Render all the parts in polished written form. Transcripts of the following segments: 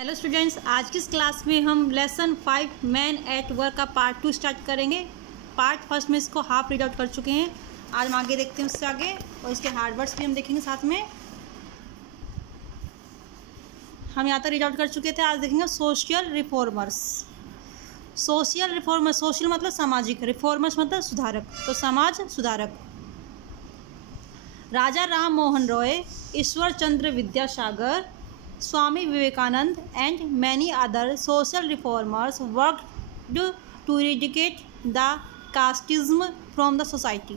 Hello students, आज की इस क्लास में हम लेसन 5 मैन एट वर्क का पार्ट 2 स्टार्ट करेंगे। पार्ट फर्स्ट में इसको हाफ रीड आउट कर चुके हैं। आज हम आगे देखते हैं उससे आगे, और इसके हार्ड वर्ड्स भी हम देखेंगे साथ में। हम यहाँ तक रीड आउट कर चुके थे। आज देखेंगे social reformers. Social reformer, social मतलब सामाजिक, रिफॉर्मर्स मतलब सुधारक, तो समाज सुधारक। राजा Ram Mohan Roy, Ishwar Chandra Vidyasagar, Swami Vivekanand and many other social reformers worked to eradicate the casteism from the society.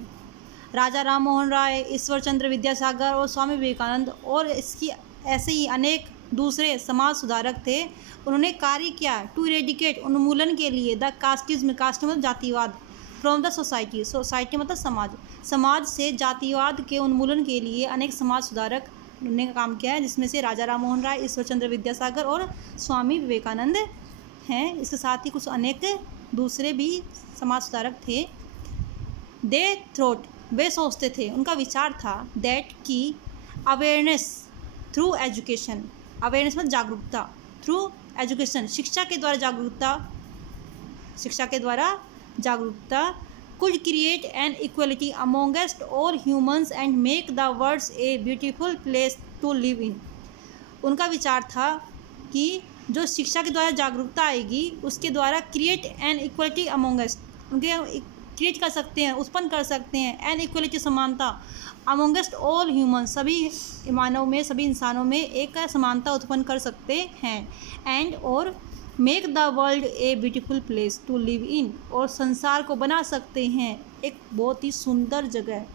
राजा राम मोहन राय, ईश्वर चंद्र विद्यासागर और स्वामी विवेकानंद और इसकी ऐसे ही अनेक दूसरे समाज सुधारक थे। उन्होंने कार्य किया टू इरेडिकेट, उन्मूलन के लिए, द कास्टिज्म, कास्ट मतलब जातिवाद, फ्रॉम द सोसाइटी, सोसाइटी मतलब समाज, समाज से जातिवाद के उन्मूलन के लिए अनेक समाज सुधारक ने काम किया है, जिसमें से राजा राम मोहन राय, ईश्वर चंद्र विद्यासागर और स्वामी विवेकानंद हैं। इसके साथ ही कुछ अनेक दूसरे भी समाज सुधारक थे। दे थ्रोट, वे सोचते थे, उनका विचार था, दैट की अवेयरनेस थ्रू एजुकेशन, अवेयरनेस मतलब जागरूकता, थ्रू एजुकेशन शिक्षा के द्वारा जागरूकता, शिक्षा के द्वारा जागरूकता could create an equality amongst all humans and make the world a beautiful place to live in. उनका विचार था कि जो शिक्षा के द्वारा जागरूकता आएगी उसके द्वारा क्रिएट एन इक्वलिटी अमोंगस्ट, उनके क्रिएट कर सकते हैं, उत्पन्न कर सकते हैं, एन इक्वलिटी समानता, अमोंगस्ट ऑल ह्यूमन, सभी मानव में, सभी इंसानों में एक समानता उत्पन्न कर सकते हैं, एंड और make the world a beautiful place to live in, और संसार को बना सकते हैं एक बहुत ही सुंदर जगह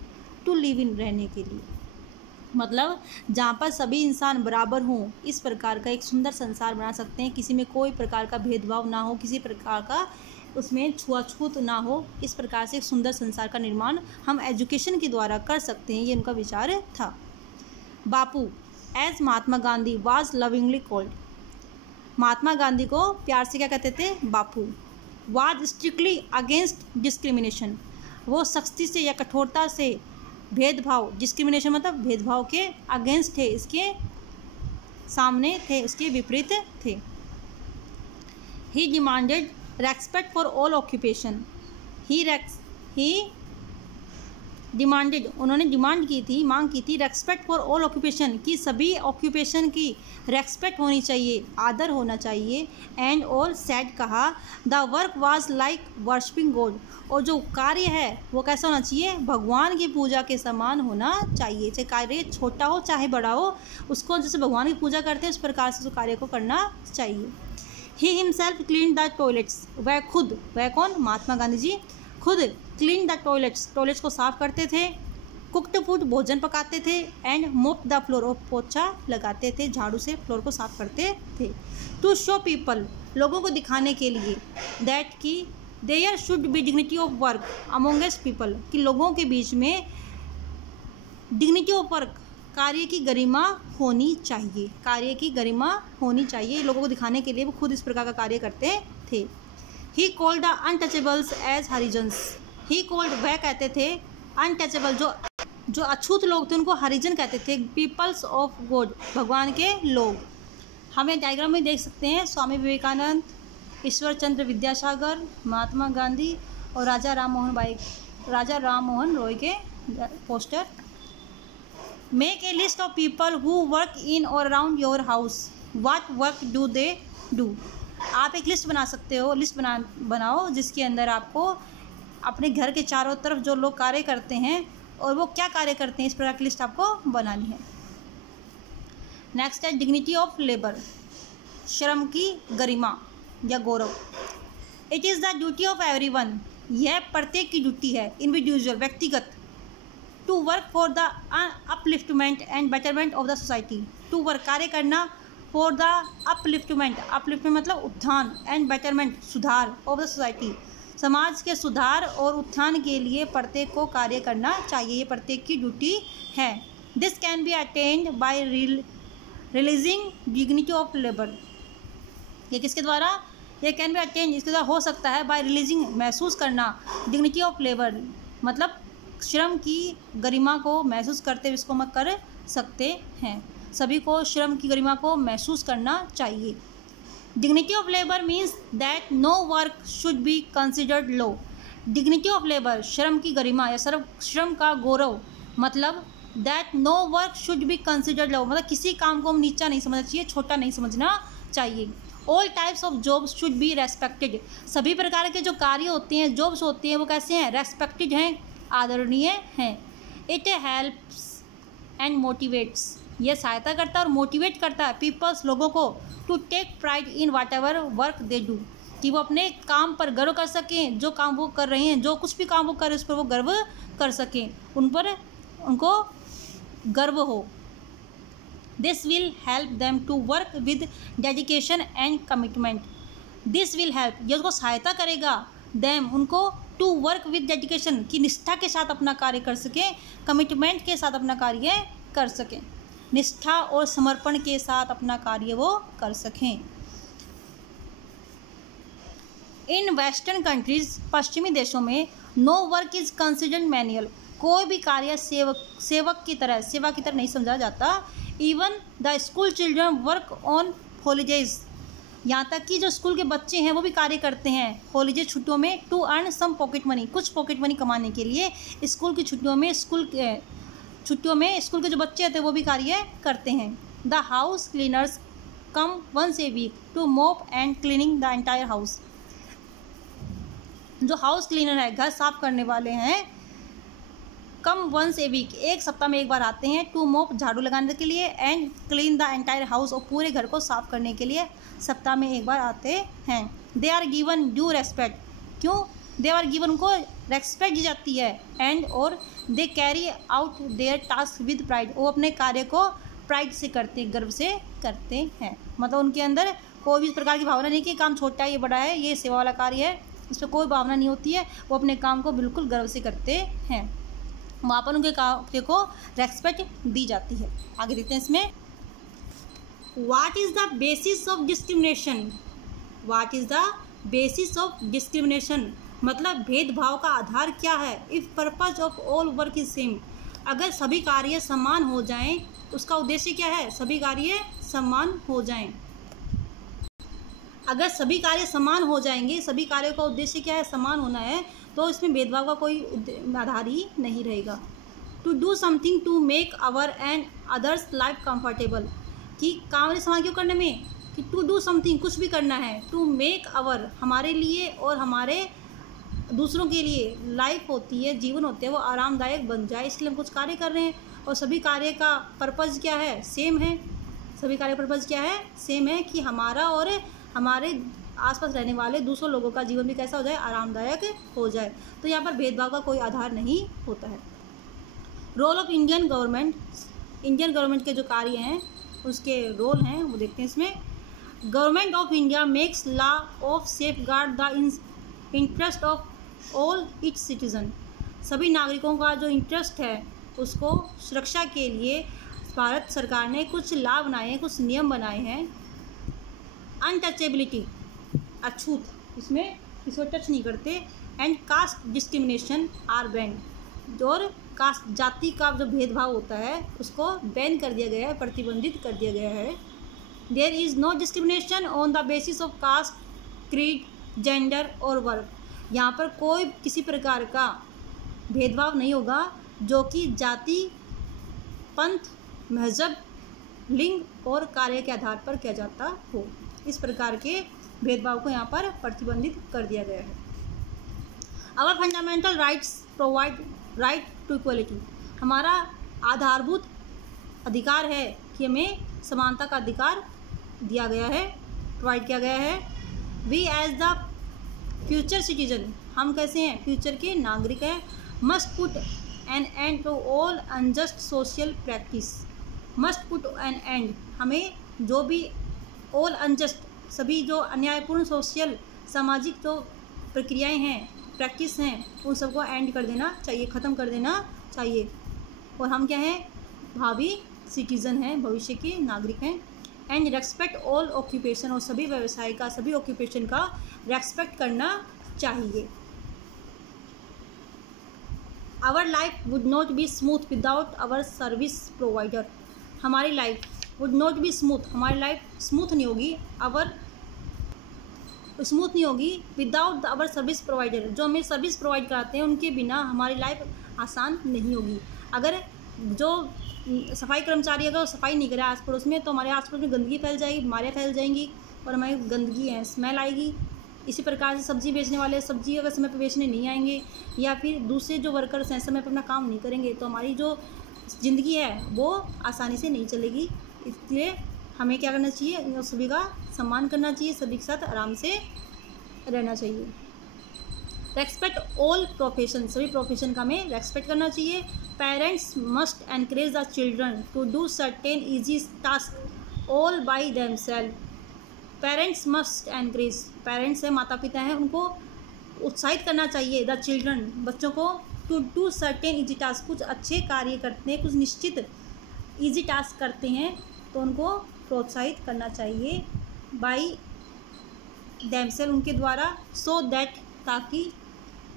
टू लिव इन, रहने के लिए, मतलब जहाँ पर सभी इंसान बराबर हों, इस प्रकार का एक सुंदर संसार बना सकते हैं। किसी में कोई प्रकार का भेदभाव ना हो, किसी प्रकार का उसमें छुआछूत ना हो, इस प्रकार से एक सुंदर संसार का निर्माण हम एजुकेशन के द्वारा कर सकते हैं, ये उनका विचार था। Bapu, as Mahatma Gandhi was lovingly called, Mahatma Gandhi को प्यार से क्या कहते थे? Bapu. Was strictly against discrimination, वो सख्ती से या कठोरता से भेदभाव, डिस्क्रिमिनेशन मतलब भेदभाव के अगेंस्ट थे, इसके सामने थे, इसके विपरीत थे। He demanded respect for all occupation, he demanded, उन्होंने डिमांड की थी, मांग की थी, रेस्पेक्ट फॉर ऑल ऑक्यूपेशन, की सभी ऑक्यूपेशन की रेस्पेक्ट होनी चाहिए, आदर होना चाहिए। एंड और सेड, कहा, the work was like worshipping God, और जो कार्य है वो कैसा होना चाहिए? भगवान की पूजा के समान होना चाहिए। चाहे कार्य छोटा हो चाहे बड़ा हो, उसको जैसे भगवान की पूजा करते हैं उस प्रकार से उस कार्य को करना चाहिए। He himself clean the toilets, वह खुद, वह कौन? महात्मा गांधी जी खुद क्लीन द टॉयलेट्स, टॉयलेट्स को साफ करते थे, कुक्ड फूड, भोजन पकाते थे, एंड मोप द फ्लोर, और पोछा लगाते थे, झाड़ू से फ्लोर को साफ करते थे। टू शो पीपल, लोगों को दिखाने के लिए, दैट की there should be dignity of work amongst people, कि लोगों के बीच में डिग्निटी ऑफ वर्क, कार्य की गरिमा होनी चाहिए, कार्य की गरिमा होनी चाहिए, लोगों को दिखाने के लिए वो खुद इस प्रकार का कार्य करते थे। He called the untouchables as Harijans, he called, वह कहते थे, अनटचेबल, जो अछूत लोग थे उनको हरिजन कहते थे, पीपल्स ऑफ गॉड, भगवान के लोग। हमें डायग्राम में देख सकते हैं स्वामी विवेकानंद, ईश्वर चंद्र विद्यासागर, महात्मा गांधी और राजा राम मोहन रॉय के poster. Make a list of people who work in or around your house, what work do they do. आप एक लिस्ट बना सकते हो, लिस्ट बनाओ जिसके अंदर आपको अपने घर के चारों तरफ जो लोग कार्य करते हैं और वो क्या कार्य करते हैं, इस प्रकार की लिस्ट आपको बनानी है। नेक्स्ट है डिग्निटी ऑफ लेबर, श्रम की गरिमा या गौरव। It is the duty of everyone, यह प्रत्येक की ड्यूटी है, इंडिविजुअल, व्यक्तिगत, to work for the upliftment and betterment of the society, to work, कार्य करना, फॉर द अपलिफ्टमेंट, अपलिफ्टमेंट मतलब उत्थान, एंड बेटरमेंट, सुधार, ऑफ द सोसाइटी, समाज के सुधार और उत्थान के लिए प्रत्येक को कार्य करना चाहिए, ये प्रत्येक की ड्यूटी है। This can be attend bye releasing dignity of labour, ये किसके द्वारा? ये कैन बी अटेन्ड, इसके द्वारा हो सकता है, बाय रिलीजिंग, महसूस करना, डिग्निटी ऑफ लेबर मतलब श्रम की गरिमा को महसूस करते हुए इसको हम कर सकते हैं। सभी को श्रम की गरिमा को महसूस करना चाहिए। Dignity of labour means that no work should be considered low. Dignity of labour, श्रम की गरिमा या श्रम का गौरव, मतलब that no work should be considered low, मतलब किसी काम को हम नीचा नहीं समझना चाहिए, छोटा नहीं समझना चाहिए। All types of jobs should be respected, सभी प्रकार के जो कार्य होते हैं, जॉब्स होते हैं, वो कैसे हैं? रेस्पेक्टेड हैं, आदरणीय हैं। इट हेल्प्स एंड मोटिवेट्स, यह सहायता करता है और मोटिवेट करता है पीपल्स, लोगों को, to take pride in whatever work they do, कि वो अपने काम पर गर्व कर सकें, जो काम वो कर रहे हैं, जो कुछ भी काम वो कर रहे हैं उस पर वो गर्व कर सकें, उन पर उनको गर्व हो। This will help them to work with dedication and commitment. This will help, ये उसको सहायता करेगा, देम उनको, टू वर्क विद डेडिकेशन, की निष्ठा के साथ अपना कार्य कर सकें, कमिटमेंट के साथ अपना कार्य कर सकें, निष्ठा और समर्पण के साथ अपना कार्य वो कर सकें। इन वेस्टर्न कंट्रीज, पश्चिमी देशों में, no work is considered manual, कोई भी कार्य सेवक की तरह, सेवा की तरह नहीं समझा जाता। Even the school children work on holidays, यहाँ तक कि जो स्कूल के बच्चे हैं वो भी कार्य करते हैं हॉलीडे, छुट्टियों में, to earn some pocket money, कुछ पॉकेट मनी कमाने के लिए स्कूल की छुट्टियों में, स्कूल के जो बच्चे होते हैं वो भी कार्य करते हैं। The house cleaners come once a week to mop and cleaning the entire house, जो हाउस क्लीनर है, घर साफ करने वाले हैं, कम वंस ए वीक, एक सप्ताह में एक बार आते हैं, टू मॉप, झाड़ू लगाने के लिए, and clean the entire house, और पूरे घर को साफ करने के लिए सप्ताह में एक बार आते हैं। They are given due respect, क्यों? दे आर गिवन, उनको रेस्पेक्ट दी जाती है, एंड और they carry out their task with pride, वो अपने कार्य को प्राइड से करते हैं, गर्व से करते हैं, मतलब उनके अंदर कोई भी प्रकार की भावना नहीं कि काम छोटा है, ये बड़ा है, ये सेवा वाला कार्य है, इस पर कोई भावना नहीं होती है, वो अपने काम को बिल्कुल गर्व से करते हैं, वहाँ पर उनके कार्य को रेस्पेक्ट दी जाती है। आगे देखते हैं इसमें, what is the basis of discrimination. What is the basis of discrimination, मतलब भेदभाव का आधार क्या है। If purpose of all work is same, अगर सभी कार्य समान हो जाएं, उसका उद्देश्य क्या है? सभी कार्य समान हो जाएं। अगर सभी कार्य समान हो जाएंगे, सभी कार्यों का उद्देश्य क्या है? समान होना है, तो इसमें भेदभाव का कोई आधार ही नहीं रहेगा। To do something to make our and others life comfortable, कि काम समान क्यों करने में, कि टू डू समथिंग, कुछ भी करना है, टू मेक आवर, हमारे लिए और हमारे दूसरों के लिए, लाइफ होती है, जीवन होते हैं, वो आरामदायक बन जाए, इसलिए हम कुछ कार्य कर रहे हैं, और सभी कार्य का पर्पज़ क्या है? सेम है। सभी कार्य पर्पज़ क्या है? सेम है, कि हमारा और हमारे आसपास रहने वाले दूसरों लोगों का जीवन भी कैसा हो जाए? आरामदायक हो जाए। तो यहाँ पर भेदभाव का कोई आधार नहीं होता है। Role of Indian government, Indian government के जो कार्य हैं उसके रोल हैं वो देखते हैं इसमें। Government of India makes law of safe guard the interest of all it's citizen, सभी नागरिकों का जो इंटरेस्ट है उसको सुरक्षा के लिए भारत सरकार ने कुछ लॉ बनाए हैं, कुछ नियम बनाए हैं। अनटचेबिलिटी, अछूत, इसमें इसको टच नहीं करते। And caste discrimination are banned, और कास्ट, जाति का जो भेदभाव होता है उसको बैन कर दिया गया है, प्रतिबंधित कर दिया गया है। There is no discrimination on the basis of caste, creed, gender और वर्क, यहाँ पर कोई किसी प्रकार का भेदभाव नहीं होगा जो कि जाति, पंथ, मजहब, लिंग और कार्य के आधार पर किया जाता हो। इस प्रकार के भेदभाव को यहाँ पर प्रतिबंधित कर दिया गया है। Our fundamental rights provide right to equality, हमारा आधारभूत अधिकार है कि हमें समानता का अधिकार दिया गया है, प्रोवाइड किया गया है। We as the future citizen, हम कैसे हैं? फ्यूचर के नागरिक हैं। Must put an end to all unjust social practice, must put an end, हमें जो भी ऑल अनजस्ट, सभी जो अन्यायपूर्ण सोशल, सामाजिक जो प्रक्रियाएं हैं, प्रैक्टिस हैं, उन सबको एंड कर देना चाहिए, ख़त्म कर देना चाहिए। और हम क्या हैं? भावी सिटीज़न हैं, भविष्य के नागरिक हैं। एंड रेस्पेक्ट ऑल ऑक्यूपेशन, और सभी व्यवसाय का, सभी ऑक्यूपेशन का रेस्पेक्ट करना चाहिए। Our life would not be smooth without our service provider, हमारी life would not be smooth, हमारी लाइफ स्मूथ नहीं होगी, आवर स्मूथ नहीं होगी विदाउट आवर सर्विस प्रोवाइडर। जो हमें सर्विस प्रोवाइड कराते हैं उनके बिना हमारी लाइफ आसान नहीं होगी। अगर जो सफाई कर्मचारी अगर सफाई नहीं करे आस पड़ोस में तो हमारे आस पड़ोस में गंदगी फैल जाएगी, बीमारियाँ फैल जाएंगी और हमारी गंदगी है, स्मेल आएगी। इसी प्रकार से सब्ज़ी बेचने वाले सब्ज़ी अगर समय पर बेचने नहीं आएंगे या फिर दूसरे जो वर्कर्स हैं समय पर अपना काम नहीं करेंगे तो हमारी जो ज़िंदगी है वो आसानी से नहीं चलेगी। इसलिए हमें क्या करना चाहिए, सभी का सम्मान करना चाहिए, सभी के साथ आराम से रहना चाहिए। रेस्पेक्ट ऑल प्रोफेशन, सभी प्रोफेशन का हमें रेस्पेक्ट करना चाहिए। Parents must encourage the children to do certain easy task all by themselves. Parents must encourage, parents हैं माता पिता हैं, उनको उत्साहित करना चाहिए द चिल्ड्रन बच्चों को to do certain easy task, कुछ अच्छे कार्य करते हैं, कुछ निश्चित ईजी टास्क करते हैं तो उनको प्रोत्साहित करना चाहिए बाई देमसेल्फ, उनके द्वारा, सो दैट ताकि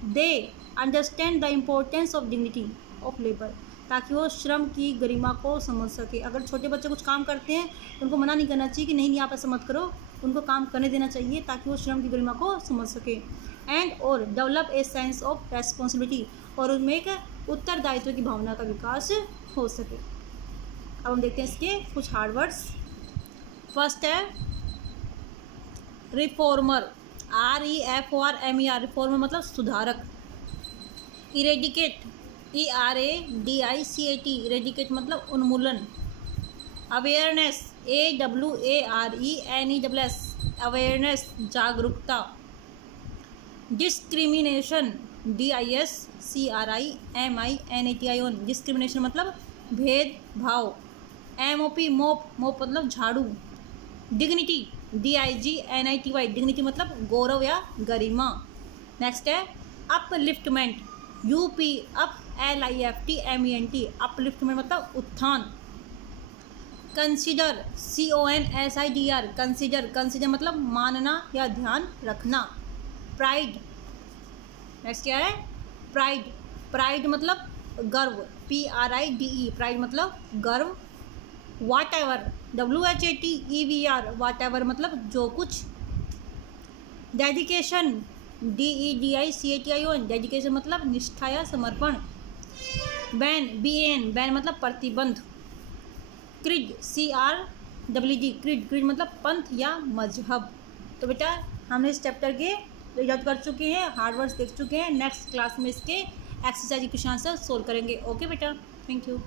they understand the importance of dignity of labour, ताकि वो श्रम की गरिमा को समझ सके। अगर छोटे बच्चे कुछ काम करते हैं तो उनको मना नहीं करना चाहिए कि नहीं आप ऐसा मत करो, उनको काम करने देना चाहिए ताकि वो श्रम की गरिमा को समझ सके। एंड और develop a sense of responsibility, और उनमें एक उत्तरदायित्व की भावना का विकास हो सके। अब हम देखते हैं इसके कुछ हार्ड वर्ड्स। फर्स्ट है रिफॉर्मर, REFORMER, रिफॉर्मर मतलब सुधारक। इरेडिकेट, ERADICAT, इरेडिकेट मतलब उन्मूलन। अवेयरनेस, AWARENESS, अवेयरनेस जागरूकता। डिस्क्रिमिनेशन, DISCRIMINATION, डिस्क्रिमिनेशन मतलब भेदभाव। MOP, मोप मतलब झाड़ू। डिग्निटी, DIGNITY, डिग्निटी मतलब गौरव या गरिमा। नेक्स्ट है upliftment, UP up LIFTMENT, upliftment मतलब उत्थान। कंसीडर, CONSIDR, कंसीडर मतलब मानना या ध्यान रखना। प्राइड, नेक्स्ट क्या है प्राइड मतलब गर्व, PRIDE, प्राइड मतलब गर्व। वाट एवर, WHATEVER, वाट एवर मतलब जो कुछ। डेडिकेशन, DEDICATION, डेडिकेशन मतलब निष्ठा या समर्पण। BAN, बैन मतलब प्रतिबंध। क्रीड, CRWD, क्रीड मतलब पंथ या मजहब। तो बेटा हमने इस चैप्टर के रिजल्ट कर चुके हैं, हार्ड वर्ड्स देख चुके हैं। नेक्स्ट क्लास में इसके एक्सरसाइज क्वेश्चन आंसर सोल्व करेंगे। ओके बेटा, थैंक यू।